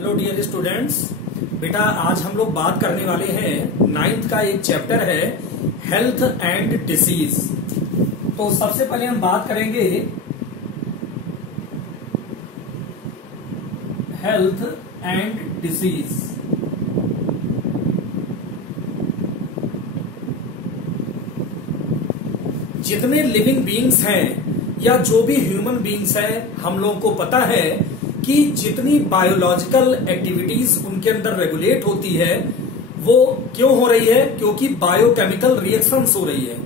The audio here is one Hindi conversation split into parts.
Hello dear students. बेटा आज हम लोग बात करने वाले हैं नाइन्थ का एक चैप्टर है हेल्थ एंड डिसीज। तो सबसे पहले हम बात करेंगे हेल्थ एंड डिसीज। जितने लिविंग बीइंग्स हैं या जो भी ह्यूमन बीइंग्स हैं, हम लोगों को पता है कि जितनी बायोलॉजिकल एक्टिविटीज उनके अंदर रेगुलेट होती है वो क्यों हो रही है? क्योंकि बायोकेमिकल रिएक्शंस हो रही है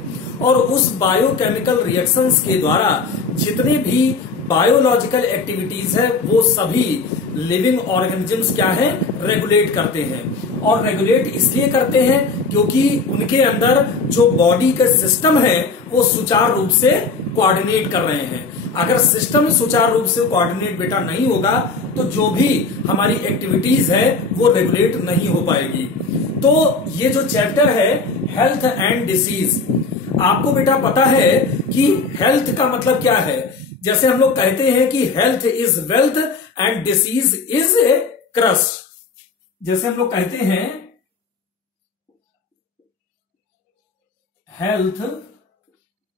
और उस बायोकेमिकल रिएक्शंस के द्वारा जितने भी बायोलॉजिकल एक्टिविटीज है वो सभी लिविंग ऑर्गेनिजम्स क्या है, रेगुलेट करते हैं। और रेगुलेट इसलिए करते हैं क्योंकि उनके अंदर जो बॉडी का सिस्टम है वो सुचारू रूप से कोऑर्डिनेट कर रहे हैं। अगर सिस्टम सुचारू रूप से कोऑर्डिनेट बेटा नहीं होगा तो जो भी हमारी एक्टिविटीज है वो रेगुलेट नहीं हो पाएगी। तो ये जो चैप्टर है हेल्थ एंड डिसीज, आपको बेटा पता है कि हेल्थ का मतलब क्या है? जैसे हम लोग कहते हैं कि health is wealth and disease is a crush. जैसे हम लोग कहते हैं health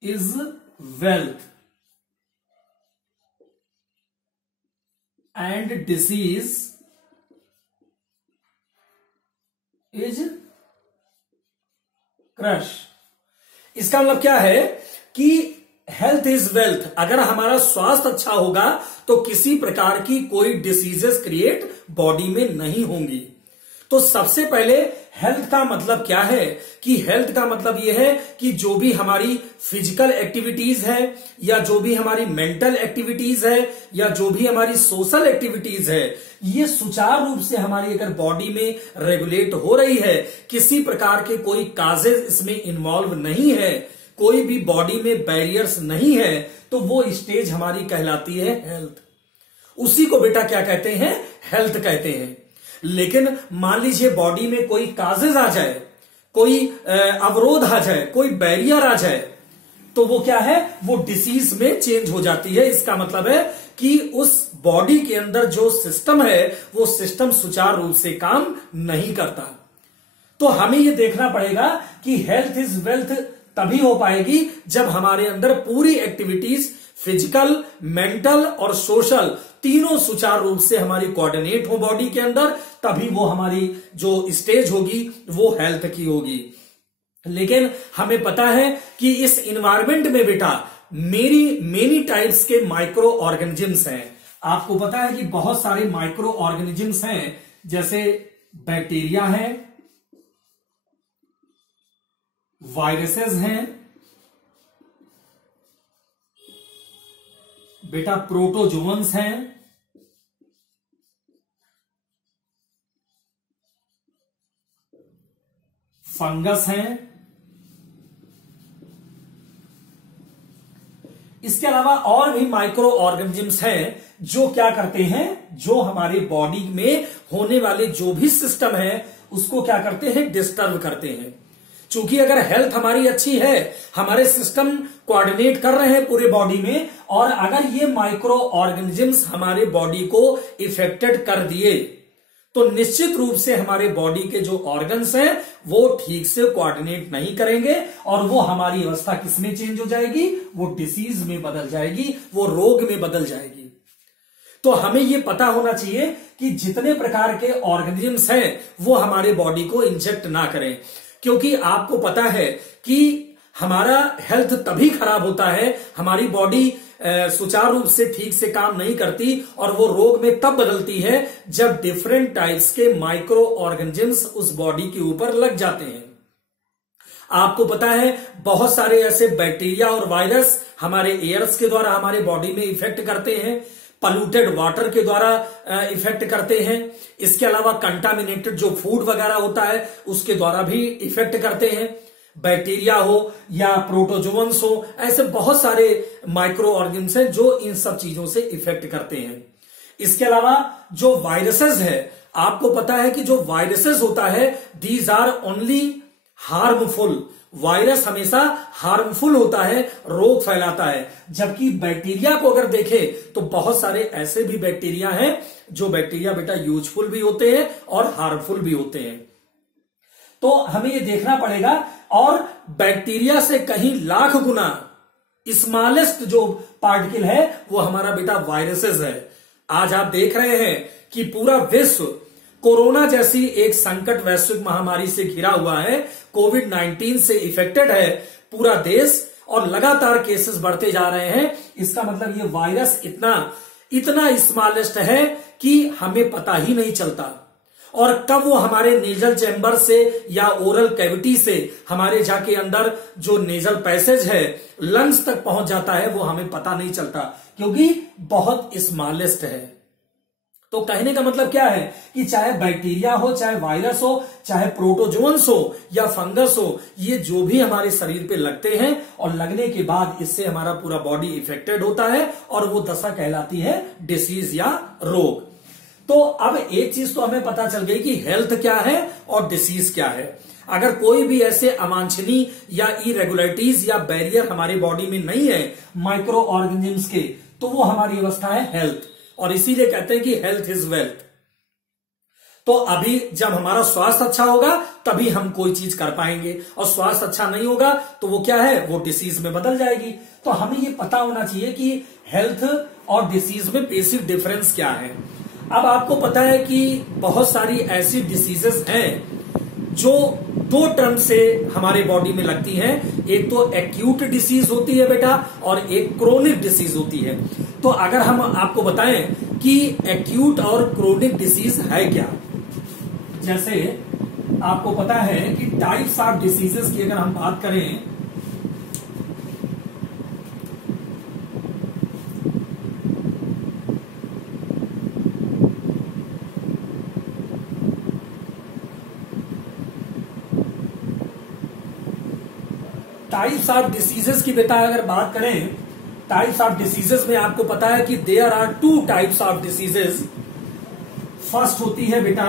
is wealth and disease is crush. इसका मतलब क्या है कि हेल्थ इज वेल्थ, अगर हमारा स्वास्थ्य अच्छा होगा तो किसी प्रकार की कोई डिसीजेस क्रिएट बॉडी में नहीं होंगी। तो सबसे पहले हेल्थ का मतलब क्या है कि हेल्थ का मतलब यह है कि जो भी हमारी फिजिकल एक्टिविटीज है या जो भी हमारी मेंटल एक्टिविटीज है या जो भी हमारी सोशल एक्टिविटीज है ये सुचारू रूप से हमारी अगर बॉडी में रेगुलेट हो रही है, किसी प्रकार के कोई काजेज इसमें इन्वॉल्व नहीं है, कोई भी बॉडी में बैरियर्स नहीं है, तो वो स्टेज हमारी कहलाती है हेल्थ। उसी को बेटा क्या कहते हैं? हेल्थ कहते हैं। लेकिन मान लीजिए बॉडी में कोई काजेज आ जाए, कोई अवरोध आ जाए, कोई बैरियर आ जाए, तो वो क्या है, वो डिसीज में चेंज हो जाती है। इसका मतलब है कि उस बॉडी के अंदर जो सिस्टम है वो सिस्टम सुचारू रूप से काम नहीं करता। तो हमें ये देखना पड़ेगा कि हेल्थ इज वेल्थ तभी हो पाएगी जब हमारे अंदर पूरी एक्टिविटीज फिजिकल, मेंटल और सोशल तीनों सुचारू रूप से हमारी कोऑर्डिनेट हो बॉडी के अंदर, तभी वो हमारी जो स्टेज होगी वो हेल्थ की होगी। लेकिन हमें पता है कि इस इन्वायरमेंट में बेटा मेनी टाइप्स के माइक्रो ऑर्गेनिजम्स हैं। आपको पता है कि बहुत सारे माइक्रो ऑर्गेनिजम्स हैं, जैसे बैक्टीरिया है, वायरसेस हैं, बेटा प्रोटोजोअन्स हैं, फंगस हैं। इसके अलावा और भी माइक्रो ऑर्गेनिजम्स हैं जो क्या करते हैं, जो हमारे बॉडी में होने वाले जो भी सिस्टम है उसको क्या करते हैं, डिस्टर्ब करते हैं। क्योंकि अगर हेल्थ हमारी अच्छी है, हमारे सिस्टम कोऑर्डिनेट कर रहे हैं पूरे बॉडी में, और अगर ये माइक्रो ऑर्गेनिजम्स हमारे बॉडी को इफेक्टेड कर दिए तो निश्चित रूप से हमारे बॉडी के जो ऑर्गन्स हैं वो ठीक से कोऑर्डिनेट नहीं करेंगे और वो हमारी अवस्था किसमें चेंज हो जाएगी, वो डिसीज में बदल जाएगी, वो रोग में बदल जाएगी। तो हमें ये पता होना चाहिए कि जितने प्रकार के ऑर्गेनिजम्स हैं वो हमारे बॉडी को इंजेक्ट ना करें, क्योंकि आपको पता है कि हमारा हेल्थ तभी खराब होता है, हमारी बॉडी सुचारू रूप से ठीक से काम नहीं करती और वो रोग में तब बदलती है जब डिफरेंट टाइप्स के माइक्रो ऑर्गेनिजम्स उस बॉडी के ऊपर लग जाते हैं। आपको पता है बहुत सारे ऐसे बैक्टीरिया और वायरस हमारे एयर्स के द्वारा हमारे बॉडी में इफेक्ट करते हैं, पॉल्यूटेड वाटर के द्वारा इफेक्ट करते हैं। इसके अलावा कंटामिनेटेड जो फूड वगैरह होता है उसके द्वारा भी इफेक्ट करते हैं। बैक्टीरिया हो या प्रोटोजोअन्स हो, ऐसे बहुत सारे माइक्रो ऑर्गेनिजम्स हैं जो इन सब चीजों से इफेक्ट करते हैं। इसके अलावा जो वायरसेस है, आपको पता है कि जो वायरसेस होता है these are only harmful, virus हमेशा हार्मफुल होता है, रोग फैलाता है। जबकि बैक्टीरिया को अगर देखें तो बहुत सारे ऐसे भी बैक्टीरिया हैं जो बैक्टीरिया बेटा यूजफुल भी होते हैं और हार्मफुल भी होते हैं। तो हमें ये देखना पड़ेगा। और बैक्टीरिया से कहीं लाख गुना स्मॉलेस्ट जो पार्टिकल है वो हमारा बेटा वायरसेस है। आज आप देख रहे हैं कि पूरा विश्व कोरोना जैसी एक संकट वैश्विक महामारी से घिरा हुआ है, कोविड-19 से इफेक्टेड है पूरा देश और लगातार केसेस बढ़ते जा रहे हैं। इसका मतलब ये वायरस इतना स्मॉलेस्ट है कि हमें पता ही नहीं चलता, और कब वो हमारे नेजल चैम्बर से या ओरल कैविटी से हमारे जाके अंदर जो नेजल पैसेज है लंग्स तक पहुंच जाता है वो हमें पता नहीं चलता, क्योंकि बहुत स्मॉलेस्ट है। तो कहने का मतलब क्या है कि चाहे बैक्टीरिया हो, चाहे वायरस हो, चाहे प्रोटोजोन्स हो या फंगस हो, ये जो भी हमारे शरीर पे लगते हैं और लगने के बाद इससे हमारा पूरा बॉडी इफेक्टेड होता है और वो दशा कहलाती है डिसीज या रोग। तो अब एक चीज तो हमें पता चल गई कि हेल्थ क्या है और डिसीज क्या है। अगर कोई भी ऐसे अवांछनीय या इरेगुलरिटीज या बैरियर हमारी बॉडी में नहीं है माइक्रो ऑर्गेनिजम्स के, तो वो हमारी अवस्था है हेल्थ, और इसीलिए कहते हैं कि हेल्थ इज वेल्थ। तो अभी जब हमारा स्वास्थ्य अच्छा होगा तभी हम कोई चीज कर पाएंगे, और स्वास्थ्य अच्छा नहीं होगा तो वो क्या है, वो डिसीज में बदल जाएगी। तो हमें ये पता होना चाहिए कि हेल्थ और डिसीज में बेसिक डिफरेंस क्या है। अब आपको पता है कि बहुत सारी ऐसी डिसीजेस हैं जो दो टर्म से हमारे बॉडी में लगती हैं। एक तो एक्यूट डिसीज होती है बेटा और एक क्रोनिक डिसीज होती है। तो अगर हम आपको बताएं कि एक्यूट और क्रोनिक डिसीज है क्या, जैसे आपको पता है कि टाइप्स ऑफ डिसीजेस की अगर हम बात करें टाइप्स ऑफ डिसीजेस की बेटा अगर बात करें, टाइप्स ऑफ डिसीजेस में आपको पता है कि there are two types of diseases. First होती है बेटा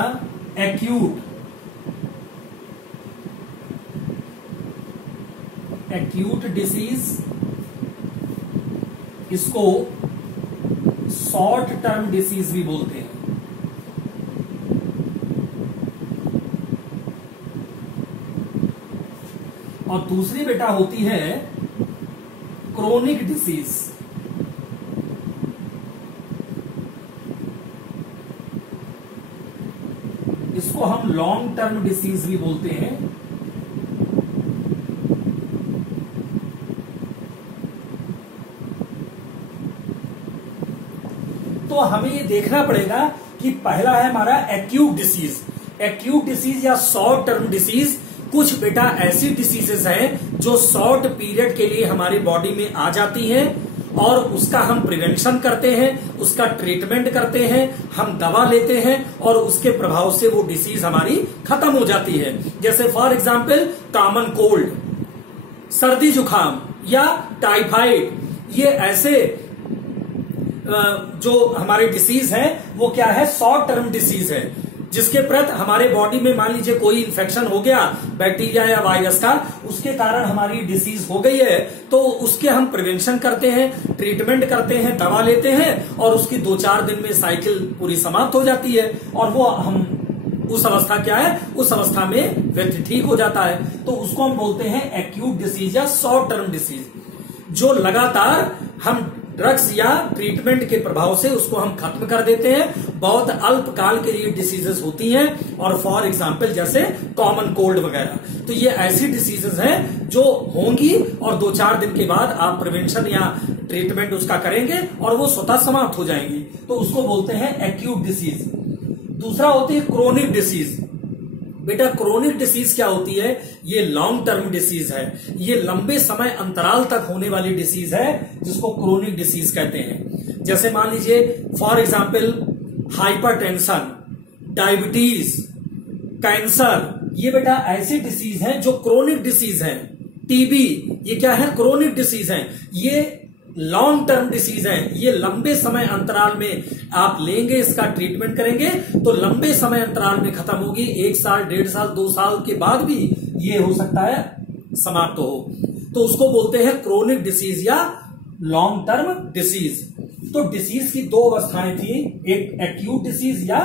एक्यूट डिसीज, इसको शॉर्ट टर्म डिसीज भी बोलते हैं। और दूसरी बेटा होती है क्रोनिक डिसीज। इसको हम लॉन्ग टर्म डिसीज भी बोलते हैं। तो हमें ये देखना पड़ेगा कि पहला है हमारा एक्यूट डिसीज। एक्यूट डिसीज या शॉर्ट टर्म डिसीज, कुछ बेटा ऐसी डिसीजेस हैं जो शॉर्ट पीरियड के लिए हमारी बॉडी में आ जाती हैं और उसका हम प्रिवेंशन करते हैं, उसका ट्रीटमेंट करते हैं, हम दवा लेते हैं और उसके प्रभाव से वो डिसीज हमारी खत्म हो जाती है। जैसे फॉर एग्जांपल कॉमन कोल्ड, सर्दी जुकाम या टाइफाइड, ये ऐसे जो हमारे डिसीज हैं वो क्या है, शॉर्ट टर्म डिसीज है, जिसके प्रति हमारे बॉडी में मान लीजिए कोई इन्फेक्शन हो गया बैक्टीरिया या वायरस का, उसके कारण हमारी डिसीज हो गई है, तो उसके हम प्रिवेंशन करते हैं, ट्रीटमेंट करते हैं, दवा लेते हैं और उसकी 2-4 दिन में साइकिल पूरी समाप्त हो जाती है और वो हम उस अवस्था क्या है, उस अवस्था में व्यक्ति ठीक हो जाता है। तो उसको हम बोलते हैं एक्यूट डिसीज या शॉर्ट टर्म डिसीज, जो लगातार हम ड्रग्स या ट्रीटमेंट के प्रभाव से उसको हम खत्म कर देते हैं। बहुत अल्प काल के लिए डिसीजेस होती हैं, और फॉर एग्जांपल जैसे कॉमन कोल्ड वगैरह, तो ये ऐसी डिसीजेस हैं जो होंगी और 2-4 दिन के बाद आप प्रिवेंशन या ट्रीटमेंट उसका करेंगे और वो स्वतः समाप्त हो जाएंगी, तो उसको बोलते हैं एक्यूट डिसीज। दूसरा होती है क्रोनिक डिसीज। बेटा क्रोनिक डिसीज क्या होती है, ये लॉन्ग टर्म डिसीज है, ये लंबे समय अंतराल तक होने वाली डिसीज है जिसको क्रोनिक डिसीज कहते हैं। जैसे मान लीजिए for example hypertension, diabetes, cancer, ये बेटा ऐसी डिसीज हैं जो क्रोनिक डिसीज हैं। टीबी, ये क्या है, क्रोनिक डिसीज हैं, ये लॉन्ग टर्म डिसीज है, ये लंबे समय अंतराल में आप लेंगे, इसका ट्रीटमेंट करेंगे तो लंबे समय अंतराल में खत्म होगी। 1 साल, 1.5 साल, 2 साल के बाद भी ये हो सकता है समाप्त हो, तो उसको बोलते हैं क्रोनिक डिसीज या लॉन्ग टर्म डिसीज। तो डिसीज की दो अवस्थाएं थी, एक एक्यूट डिसीज या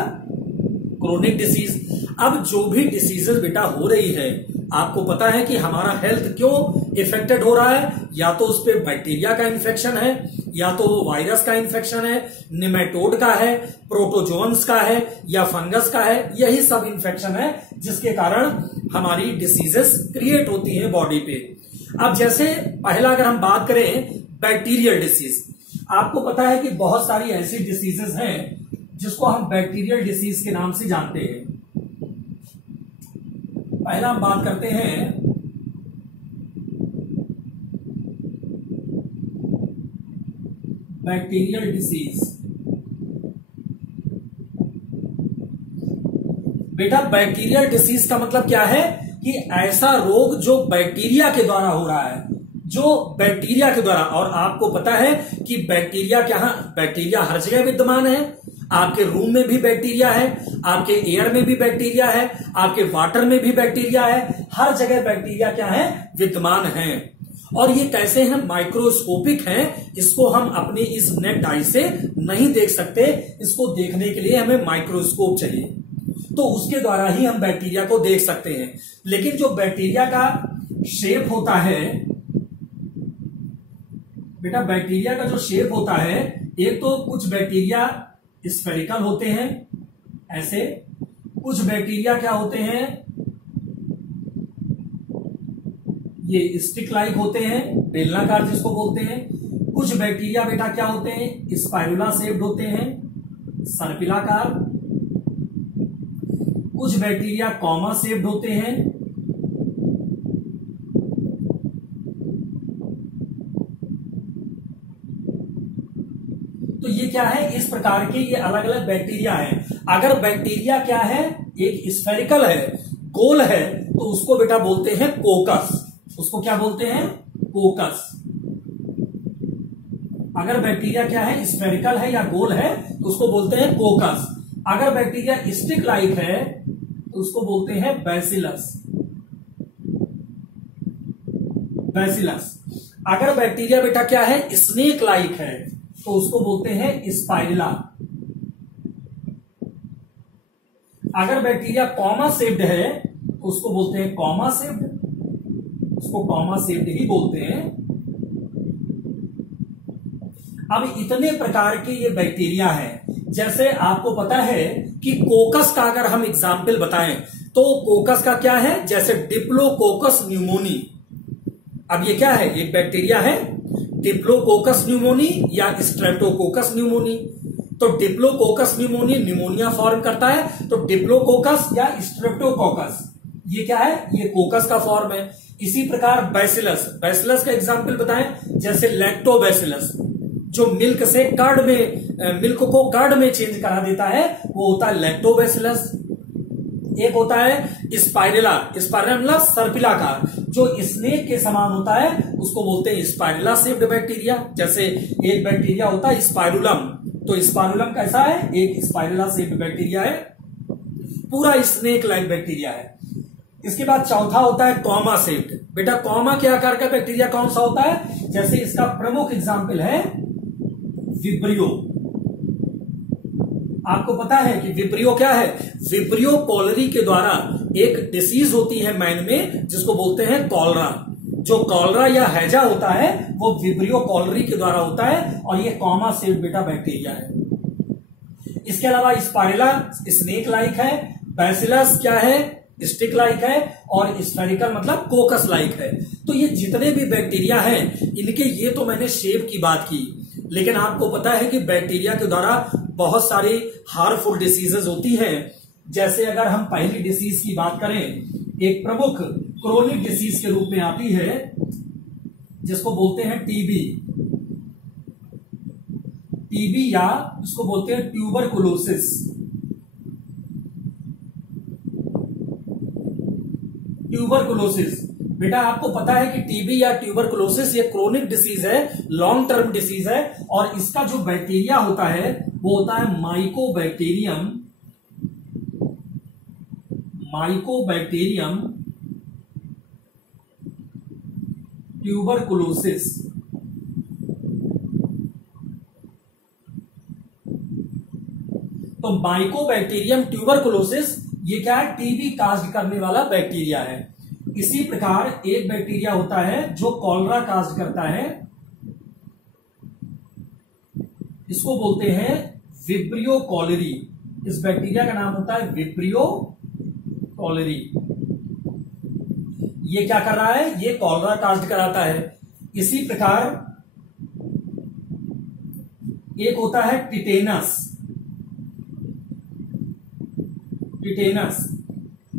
क्रोनिक डिसीज। अब जो भी डिसीजेस बेटा हो रही है, आपको पता है कि हमारा हेल्थ क्यों इफेक्टेड हो रहा है, या तो उस पे बैक्टीरिया का इन्फेक्शन है, या तो वो वायरस का इन्फेक्शन है, निमेटोड का है, प्रोटोजोन्स का है, या फंगस का है। यही सब इन्फेक्शन है जिसके कारण हमारी डिसीजेस क्रिएट होती हैं बॉडी पे। अब जैसे पहला अगर हम बात करें बैक्टीरियल डिसीज, आपको पता है कि बहुत सारी ऐसी डिसीजेस हैं जिसको हम बैक्टीरियल डिसीज के नाम से जानते हैं। पहला हम बात करते हैं बैक्टीरियल डिसीज। बेटा बैक्टीरियल डिसीज का मतलब क्या है कि ऐसा रोग जो बैक्टीरिया के द्वारा हो रहा है, जो बैक्टीरिया के द्वारा। और आपको पता है कि बैक्टीरिया हर जगह विद्यमान है। आपके रूम में भी बैक्टीरिया है, आपके एयर में भी बैक्टीरिया है, आपके वाटर में भी बैक्टीरिया है, हर जगह बैक्टीरिया क्या है, विद्यमान है। और ये कैसे हैं, माइक्रोस्कोपिक हैं। इसको हम अपनी इस नेक्ड आई से नहीं देख सकते, इसको देखने के लिए हमें माइक्रोस्कोप चाहिए, तो उसके द्वारा ही हम बैक्टीरिया को देख सकते हैं। लेकिन जो बैक्टीरिया का शेप होता है बेटा, बैक्टीरिया का जो शेप होता है, एक तो कुछ बैक्टीरिया स्फेरिकल होते हैं ऐसे, कुछ बैक्टीरिया क्या होते हैं, ये स्टिक लाइक होते हैं, बेलनाकार जिसको बोलते हैं। कुछ बैक्टीरिया बेटा क्या होते हैं, स्पाइरुला शेप्ड होते हैं, सर्पिलाकार। कुछ बैक्टीरिया कॉमा शेप्ड होते हैं। तो ये क्या है, इस प्रकार के ये अलग अलग बैक्टीरिया हैं। अगर बैक्टीरिया क्या है, एक स्फेरिकल है, गोल है, तो उसको बेटा बोलते हैं कोकस। उसको क्या बोलते हैं, कोकस। अगर बैक्टीरिया क्या है, स्फेरिकल है या गोल है, तो उसको बोलते हैं कोकस। अगर बैक्टीरिया स्टिक लाइक है तो उसको बोलते हैं बैसिलस। बैसिलस। अगर बैक्टीरिया बेटा क्या है, स्नेक लाइक है, तो उसको बोलते हैं स्पाइरुला। अगर बैक्टीरिया कॉमा शेप्ड है तो उसको बोलते हैं कॉमा शेप्ड, उसको कॉमा शेप्ड ही बोलते हैं। अब इतने प्रकार के ये बैक्टीरिया हैं। जैसे आपको पता है कि कोकस का अगर हम एग्जाम्पल बताएं तो कोकस का क्या है, जैसे डिप्लोकोकस न्यूमोनी। अब ये क्या है, एक बैक्टीरिया है डिप्लोकोकस न्यूमोनी या स्ट्रेप्टोकोकस न्यूमोनी। तो डिप्लोकोकस न्यूमोनी निमोनिया फॉर्म करता है, तो डिप्लोकोकस या स्ट्रेप्टोकोकस ये क्या है, ये कोकस का फॉर्म है। इसी प्रकार बैसिलस, बैसिलस का एग्जाम्पल बताएं, जैसे लैक्टोबैसिलस जो मिल्क से कर्ड में, मिल्क को कर्ड में चेंज करा देता है, वो होता है लैक्टोबैसिलस। एक होता है स्पाइरुला, स्पाइरुला मतलब सर्पिलाकार, जो स्नेक के समान होता है, उसको बोलते हैं स्पाइरुला शेप्ड बैक्टीरिया। जैसे एक बैक्टीरिया होता है स्पाइरुलम, तो स्पाइरुलम कैसा है, एक स्पाइरुला शेप्ड बैक्टीरिया है, पूरा स्नेक लाइक बैक्टीरिया है। इसके बाद चौथा होता है कॉमा शेप्ड। बेटा कॉमा के आकार का बैक्टीरिया कौन सा होता है, जैसे इसका प्रमुख एग्जाम्पल है विब्रियो। आपको पता है कि विब्रियो क्या है, विब्रियो कॉलरी के द्वारा एक डिसीज होती है मैन में जिसको बोलते हैं कॉलरा। जो कॉलरा या हैजा होता है वो विब्रियो कॉलरी के द्वारा होता है, और ये कॉमा शेप्ड बेटा बैक्टीरिया है। इसके अलावा स्पाइरुला स्नेक लाइक है, बैसिलस क्या है, स्टिक लाइक है, और स्फेरिकल मतलब कोकस लाइक है। तो ये जितने भी बैक्टीरिया हैं, इनके ये तो मैंने शेप की बात की, लेकिन आपको पता है कि बैक्टीरिया के द्वारा बहुत सारी हार्मफुल डिसीजेस होती हैं। जैसे अगर हम पहली डिसीज की बात करें, एक प्रमुख क्रोनिक डिसीज के रूप में आती है जिसको बोलते हैं टीबी। टीबी या उसको बोलते हैं ट्यूबरकुलोसिस। ट्यूबरकुलोसिस बेटा आपको पता है कि टीबी या ट्यूबरकुलोसिस ये क्रोनिक डिसीज है, लॉन्ग टर्म डिसीज है, और इसका जो बैक्टीरिया होता है वो होता है माइकोबैक्टीरियम। Mycobacterium tuberculosis. तो माइकोबैक्टीरियम ट्यूबरकुलोसिस ये क्या है? टीबी कास्ट करने वाला बैक्टीरिया है। इसी प्रकार एक बैक्टीरिया होता है जो कॉलरा कास्ट करता है, इसको बोलते हैं विब्रियो कॉलेरी। इस बैक्टीरिया का नाम होता है विब्रियो कॉलेरी। ये क्या कर रहा है? ये कॉलरा कास्ट कराता है। इसी प्रकार एक होता है टिटेनस। टिटेनस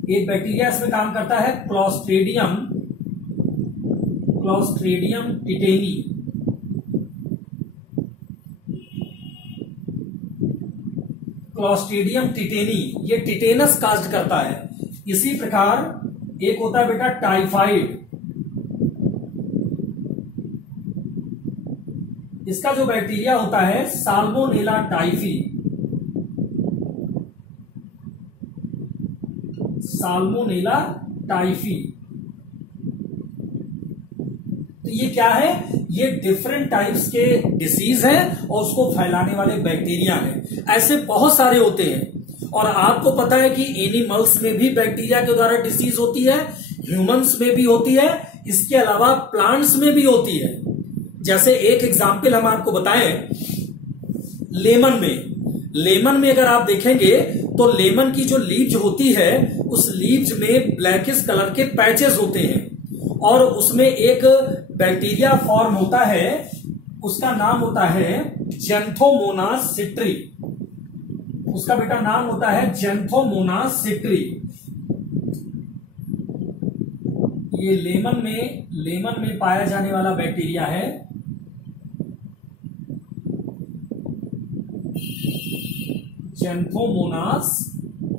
एक बैक्टीरिया इसमें काम करता है clostridium, clostridium tetani. Clostridium tetani ये टिटेनस कास्ट करता है। इसी प्रकार एक होता है बेटा टाइफाइड। इसका जो बैक्टीरिया होता है साल्मोनेला टाइफी। Salmonella typhi. तो ये क्या है? ये डिफरेंट टाइप्स के डिसीज हैं और उसको फैलाने वाले बैक्टीरिया हैं। ऐसे बहुत सारे होते हैं। और आपको पता है कि एनिमल्स में भी बैक्टीरिया के द्वारा डिसीज होती है, ह्यूमंस में भी होती है, इसके अलावा प्लांट्स में भी होती है। जैसे एक एग्जाम्पल हम आपको बताएं, लेमन में। लेमन में अगर आप देखेंगे तो लेमन की जो लीव्स होती है उस लीव्स में ब्लैकिश कलर के पैचेस होते हैं और उसमें एक बैक्टीरिया फॉर्म होता है, उसका नाम होता है जेंथोमोनास सिट्री। उसका बेटा नाम होता है जेंथोमोनास सिट्री। ये लेमन में पाया जाने वाला बैक्टीरिया है। जेंथोमोनास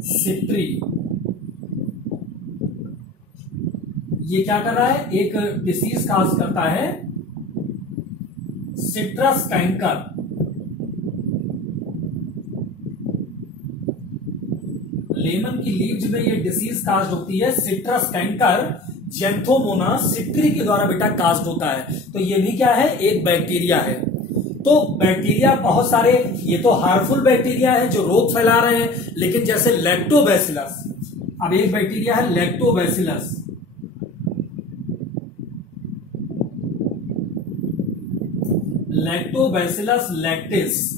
सिट्री। ये क्या कर रहा है? एक डिसीज काज करता है सिट्रस कैंकर। लेमन की लीव्स में ये डिसीज कास्ट होती है सिट्रस कैंकर। जेंथोमोनास सिट्री के द्वारा बेटा कास्ट होता है। तो ये भी क्या है? एक बैक्टीरिया है। तो बैक्टीरिया बहुत सारे, ये तो हार्मफुल बैक्टीरिया है जो रोग फैला रहे हैं। लेकिन जैसे लैक्टोबैसिलस, अब एक बैक्टीरिया है लैक्टोबैसिलस। Lactobacillus lactis.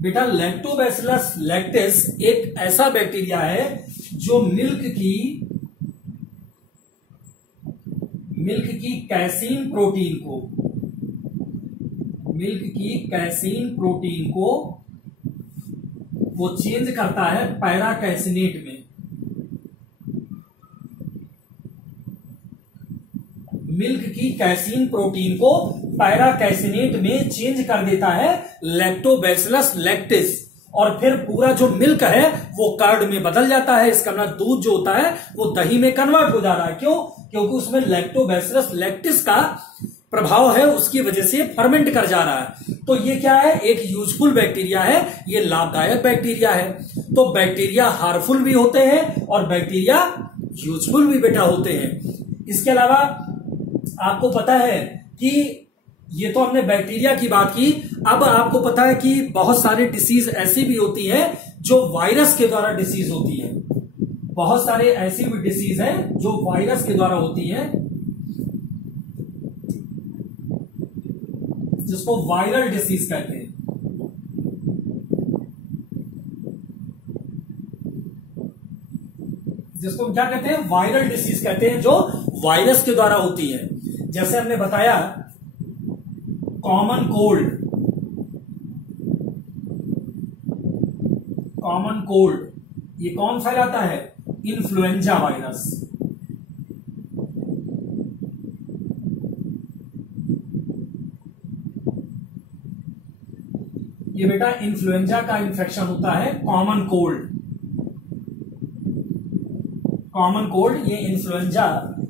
बेटा लैक्टोबैसिलस लैक्टिस एक ऐसा बैक्टीरिया है जो मिल्क की कैसीन प्रोटीन को वो चेंज करता है पैराकैसिनेट में। मिल्क की कैसीन प्रोटीन को पैराकैसिनेट में चेंज कर देता है लैक्टोबैसिलस लैक्टिस। और फिर पूरा जो मिल्क है वो कर्ड में बदल जाता है। इसका मतलब दूध जो होता है वो दही में कन्वर्ट हो जा रहा है। क्यों? क्योंकि उसमें लैक्टोबैसिलस लैक्टिस का प्रभाव है, उसकी वजह से फर्मेंट कर जा रहा है। तो ये क्या है? एक यूजफुल बैक्टीरिया है, ये लाभदायक बैक्टीरिया है। तो बैक्टीरिया हार्मफुल भी होते हैं और बैक्टीरिया यूजफुल भी बेटा होते हैं। इसके अलावा आपको पता है कि ये तो हमने बैक्टीरिया की बात की। अब आपको पता है कि बहुत सारे डिसीज ऐसी भी होती है जो वायरस के द्वारा डिसीज होती है। बहुत सारे ऐसी भी डिसीज है जो वायरस के द्वारा होती है, जिसको वायरल डिसीज कहते हैं। जिसको हम क्या कहते हैं? वायरल डिसीज कहते हैं, जो वायरस के द्वारा होती है। जैसे हमने बताया कॉमन कोल्ड, ये कौन फैलाता है? Influenza virus. ये बेटा इन्फ्लुएंजा का इन्फेक्शन होता है कॉमन कोल्ड। ये इन्फ्लुएंजा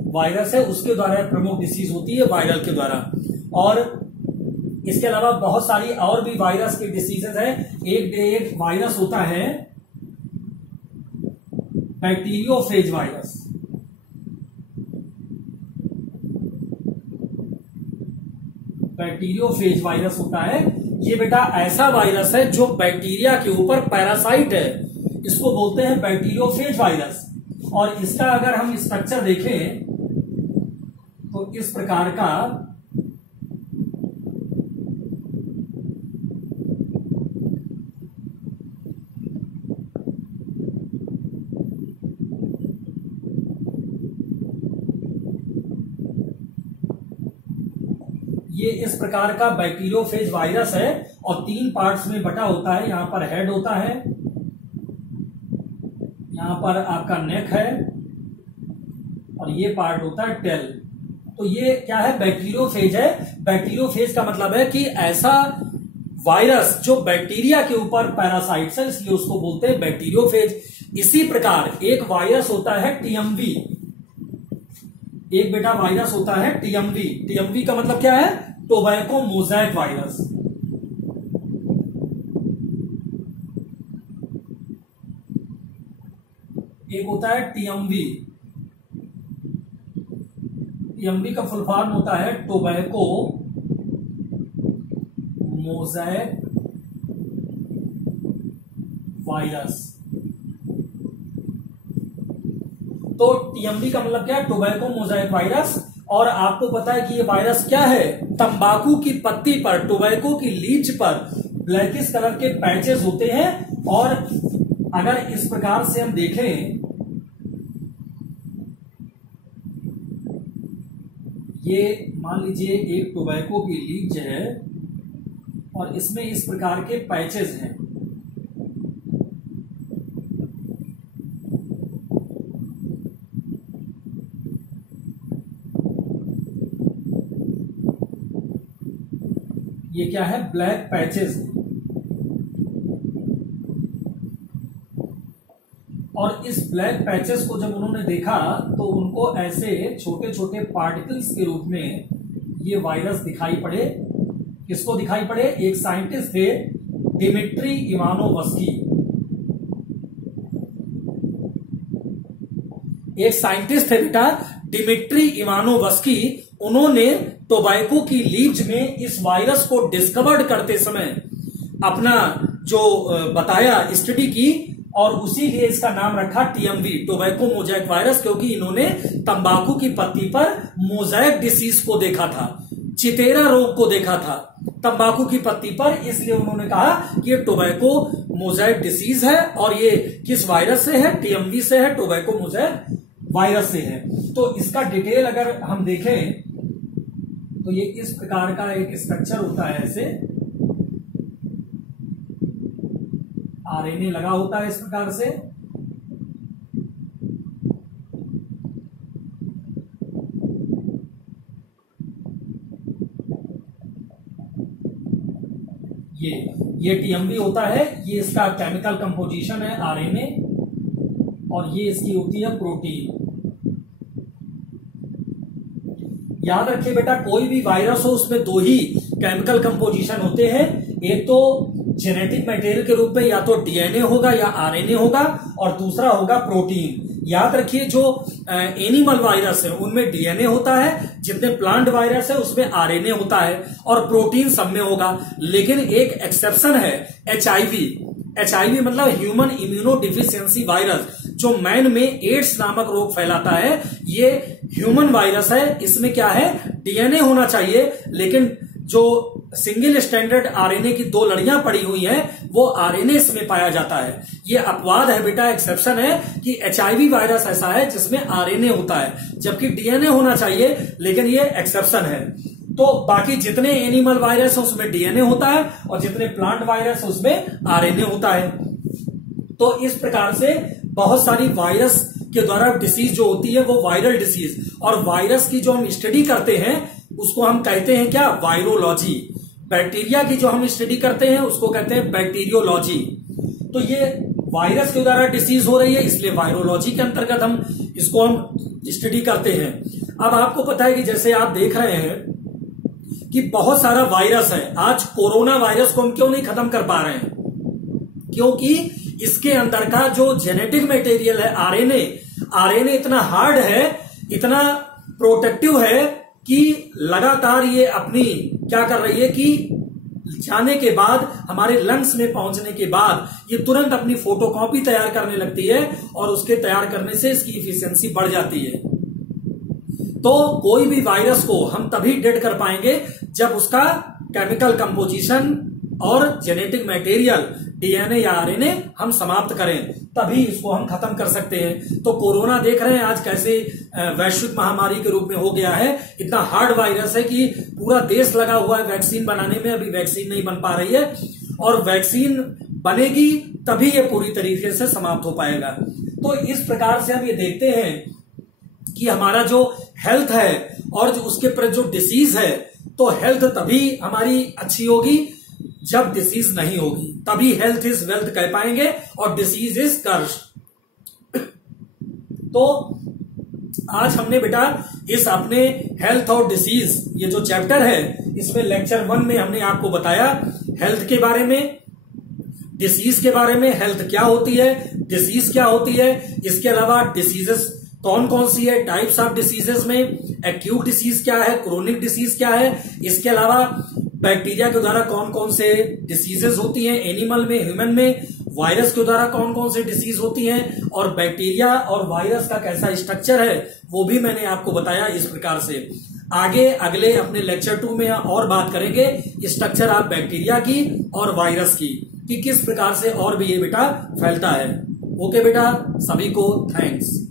वायरस है, उसके द्वारा प्रमुख डिसीज होती है, वायरल के द्वारा। और इसके अलावा बहुत सारी और भी वायरस के डिसीजेज है। एक वायरस होता है बैक्टीरियोफेज वायरस। बैक्टीरियोफेज वायरस होता है, ये बेटा ऐसा वायरस है जो बैक्टीरिया के ऊपर पैरासाइट है, इसको बोलते हैं बैक्टीरियोफेज वायरस। और इसका अगर हम स्ट्रक्चर देखें तो इस प्रकार का ये इस प्रकार का बैक्टीरियोफेज वायरस है और 3 पार्ट्स में बटा होता है। यहां पर हेड होता है, यहां पर आपका नेक है और ये पार्ट होता है टेल। तो ये क्या है, बैक्टीरियोफेज है। बैक्टीरियोफेज का मतलब है कि ऐसा वायरस जो बैक्टीरिया के ऊपर पैरासाइट्स है, इसलिए उसको बोलते हैं बैक्टीरियोफेज। इसी प्रकार एक वायरस होता है टीएमवी, एक बेटा वायरस होता है टीएमवी। टीएमवी का मतलब क्या है, टोबैको मोज़ेक वायरस। एक होता है टीएमवी, टीएमवी का फुल फॉर्म होता है टोबैको मोज़ेक वायरस। तो टीएमवी का मतलब क्या है, टोबैको मोज़ेक वायरस। और आपको पता है कि ये वायरस क्या है, तंबाकू की पत्ती पर, टोबैको की लीच पर ब्लैकिश कलर के पैचेस होते हैं। और अगर इस प्रकार से हम देखें, ये मान लीजिए एक टोबैको की लीच है और इसमें इस प्रकार के पैचेस हैं। ये क्या है, ब्लैक पैचेस। और इस ब्लैक पैचेस को जब उन्होंने देखा तो उनको ऐसे छोटे छोटे पार्टिकल्स के रूप में ये वायरस दिखाई पड़े। किसको दिखाई पड़े, एक साइंटिस्ट थे डिमिट्री इवानोवस्की। एक साइंटिस्ट थे बेटा डिमिट्री इवानोवस्की। उन्होंने टोबैको की लीव्स में इस वायरस को डिस्कवर्ड करते समय अपना जो बताया, स्टडी की, और उसी लिए इसका नाम रखा टीएमवी, टोबैको मोज़ेक वायरस, क्योंकि इन्होंने तंबाकू की पत्ती पर मोज़ेक डिसीज को देखा था, चितेरा रोग को देखा था तंबाकू की पत्ती पर। इसलिए उन्होंने कहा कि ये टोबैको मोज़ेक डिसीज है। और ये किस वायरस से है, टीएमवी से है, टोबैको मोज़ेक वायरस से है। तो इसका डिटेल अगर हम देखें तो ये इस प्रकार का एक स्ट्रक्चर होता है, ऐसे आरएनए लगा होता है इस प्रकार से। ये टीएमवी होता है, ये इसका केमिकल कंपोजिशन है आरएनए, और ये इसकी होती है प्रोटीन। याद रखिए बेटा, कोई भी वायरस हो उसमें 2 ही केमिकल कंपोजिशन होते हैं। एक तो जेनेटिक मटेरियल के रूप में या तो डीएनए होगा या आरएनए होगा, और दूसरा होगा प्रोटीन। याद रखिए, जो एनिमल वायरस है उनमें डीएनए होता है, जितने प्लांट वायरस है उसमें आरएनए होता है, और प्रोटीन सब में होगा। लेकिन एक एक्सेप्शन है, एचआईवी। एचआईवी मतलब ह्यूमन इम्यूनो डिफिशियंसी वायरस, जो मैन में एड्स नामक रोग फैलाता है। ये ह्यूमन वायरस है। इसमें क्या है, डीएनए होना चाहिए, लेकिन जो सिंगल स्टैंडर्ड आरएनए की 2 लड़ियां पड़ी हुई हैं, वो आरएनए इसमें पाया जाता है। ये अपवाद है बेटा, एक्सेप्शन है कि एचआईवी वायरस ऐसा है जिसमें आरएनए होता है, जबकि डीएनए होना चाहिए, लेकिन ये एक्सेप्शन है। तो बाकी जितने एनिमल वायरस है उसमें डीएनए होता है, और जितने प्लांट वायरस है उसमें आरएनए होता है। तो इस प्रकार से बहुत सारी वायरस के द्वारा डिसीज जो होती है वो वायरल डिसीज, और वायरस की जो हम स्टडी करते हैं उसको हम कहते हैं क्या, वायरोलॉजी। बैक्टीरिया की जो हम स्टडी करते हैं उसको कहते हैं बैक्टीरियोलॉजी। तो ये वायरस के द्वारा डिसीज हो रही है, इसलिए वायरोलॉजी के अंतर्गत हम इसको स्टडी करते हैं। अब आपको पता है कि जैसे आप देख रहे हैं कि बहुत सारा वायरस है। आज कोरोना वायरस को हम क्यों नहीं खत्म कर पा रहे हैं, क्योंकि इसके अंदर का जो जेनेटिक मटेरियल है आरएनए इतना हार्ड है, इतना प्रोटेक्टिव है कि लगातार ये अपनी क्या कर रही है कि जाने के बाद, हमारे लंग्स में पहुंचने के बाद ये तुरंत अपनी फोटोकॉपी तैयार करने लगती है और उसके तैयार करने से इसकी इफिशियंसी बढ़ जाती है। तो कोई भी वायरस को हम तभी डेड कर पाएंगे जब उसका केमिकल कंपोजिशन और जेनेटिक मटेरियल डीएनए या आरएनए हम समाप्त करें, तभी इसको हम खत्म कर सकते हैं। तो कोरोना देख रहे हैं आज कैसे वैश्विक महामारी के रूप में हो गया है। इतना हार्ड वायरस है कि पूरा देश लगा हुआ है वैक्सीन बनाने में, अभी वैक्सीन नहीं बन पा रही है और वैक्सीन बनेगी तभी ये पूरी तरीके से समाप्त हो पाएगा। तो इस प्रकार से हम ये देखते हैं कि हमारा जो हेल्थ है और जो उसके प्रति जो डिसीज है, तो हेल्थ तभी हमारी अच्छी होगी जब डिसीज नहीं होगी, तभी हेल्थ इज वेल्थ कह पाएंगे और डिसीज इज कर्स। तो आज हमने बेटा इस अपने हेल्थ और डिसीज ये जो चैप्टर है, इसमें लेक्चर 1 में हमने आपको बताया हेल्थ के बारे में, डिसीज के बारे में, हेल्थ क्या होती है, डिसीज क्या होती है, इसके अलावा डिसीजेस कौन कौन सी है, टाइप्स ऑफ डिसीजेस में एक्यूट डिसीज क्या है, क्रोनिक डिसीज क्या है, इसके अलावा बैक्टीरिया के द्वारा कौन कौन से डिसीजेस होती हैं, एनिमल में, ह्यूमन में, वायरस के द्वारा कौन कौन से डिसीज होती हैं और बैक्टीरिया और वायरस का कैसा स्ट्रक्चर है वो भी मैंने आपको बताया इस प्रकार से। आगे अगले अपने लेक्चर 2 में और बात करेंगे स्ट्रक्चर ऑफ बैक्टीरिया की और वायरस की, कि किस प्रकार से और भी ये बेटा फैलता है। ओके बेटा, सभी को थैंक्स।